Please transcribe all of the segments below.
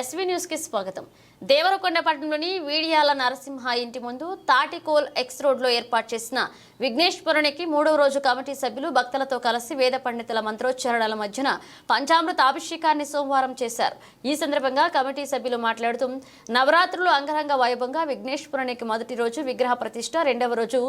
SV news కి స్వాగతం. దేవరకొండ పట్టణంలోని వీడియాల నరసింహ ఇంటి ముందు తాటికోల్ ఎక్స్ రోడ్ లో ఏర్పాటు చేసిన విఘ్నేశ్వరునికి 3వ రోజు కమిటీ సభ్యులు భక్తులతో కలిసి వేద పండితుల మంత్రోచ్చారణల మధ్యన పంచామృత అభిషేకాన్ని సోమవారం చేశారు. ఈ సందర్భంగా కమిటీ సభ్యులు మాట్లాడుతూ నవరాత్రులు అంగరంగ వైభవంగా విఘ్నేశ్వరునికి మొదటి రోజు విగ్రహ ప్రతిష్ఠ, 2వ రోజు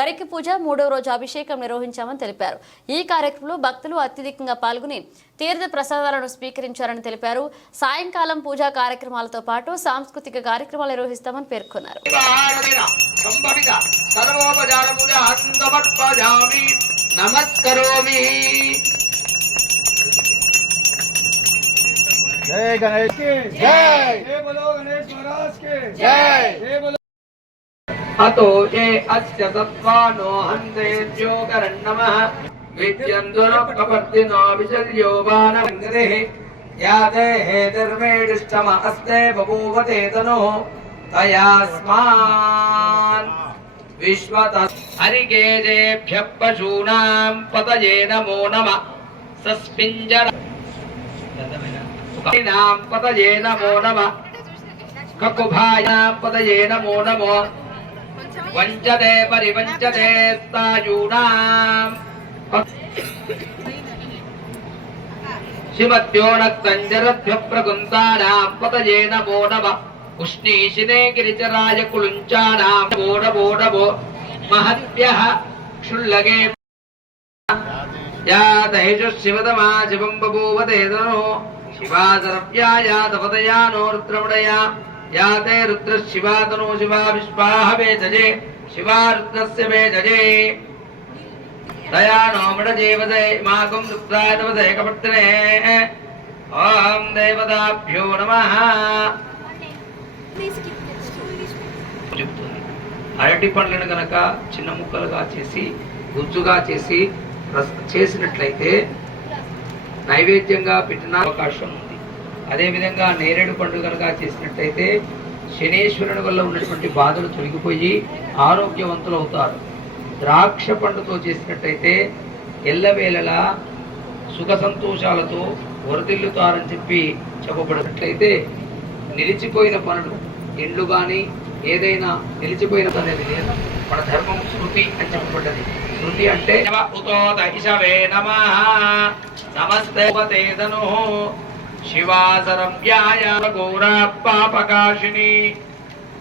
గరికి పూజ, 3వ రోజు అభిషేకం నిర్వహించామని తెలిపారు. ఈ కార్యక్రమంలో భక్తులు అత్యధికంగా పాల్గొని తీర్థ ప్రసాదాలను స్వీకరించారని తెలిపారు. సాయంకాలం పూజా కార్యక్రమాలతో పాటు సాంస్కృతిక కార్యక్రమాలు నిర్వహిస్తామని పేర్కొన్నారు. जय गणेश की जय, जय बोलो गणेश महाराज के जय, जय बोलो। अतो ये अस्य सत्वानो हन्तेभ्यो करन्नमः विद्यन्दुनो कपर्दिनो विशल्यो वानवङ्गदेः याते हेतिर्मेडिष्टम अस्ते बभूवते तनुः तयास्मान् विश्वत हरिकेजेभ्यः पशूनां पतये नमो नमः सस्मिञ्जर नाम पतये नमो नमः ककुभायां पतये नमो नमो वञ्चते परिवञ्चते तायूनां श्रीमद्योनक्तञ्जरभ्यः प्रकुन्तानां पतये नमो नमः उष्णीशिने गिरिचराय कुलुञ्चानां नमो नमो महद्भ्यः क्षुल्लगे यातैषु शिवतमा शिवं बभूवते तनो शिवासरव्याया तपदया नो रुद्रमणया याते रुद्र शिवा तनो शिवा विश्वाह वेदजे शिवा रुद्रस्य वेदजे दया नो मृडजेवदे मागुं रुद्राय तपदे कपट्टने ओम देवताभ्यो नमः। అరటి పండ్లను గనక చిన్న ముక్కలుగా చేసి గుజ్జుగా చేసినట్లయితే నైవేద్యంగా పెట్టిన అవకాశం ఉంది. అదేవిధంగా నేరేడు పండు కనుక చేసినట్లయితే శనేశ్వరుని వల్ల ఉన్నటువంటి బాధలు తొలగిపోయి ఆరోగ్యవంతులు అవుతారు. ద్రాక్ష పండుతో చేసినట్లయితే ఎల్లవేళలా సుఖ సంతోషాలతో వరదిల్లుతారని చెప్పి చెప్పబడినట్లయితే నిలిచిపోయిన పనులు ఇండ్లు కానీ ఏదైనా నిలిచిపోయిన అనేది లేదు. మన ధర్మం శృతి అని చెప్పబడ్డది. శృతి అంటే నమస్తే తను శివాసరవ్యాయ ఘోరా పాపకాశిని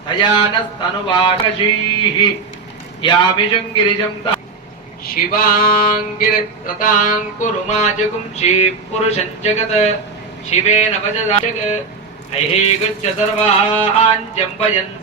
తయానస్తనువాకశీ యామిషంగిరిజం శివాంగిరతాంకురుమాజగుంషీ పురుషం జగత్ శివేన వజ ఐహే గచ్చ సర్వాన్ జంపయన్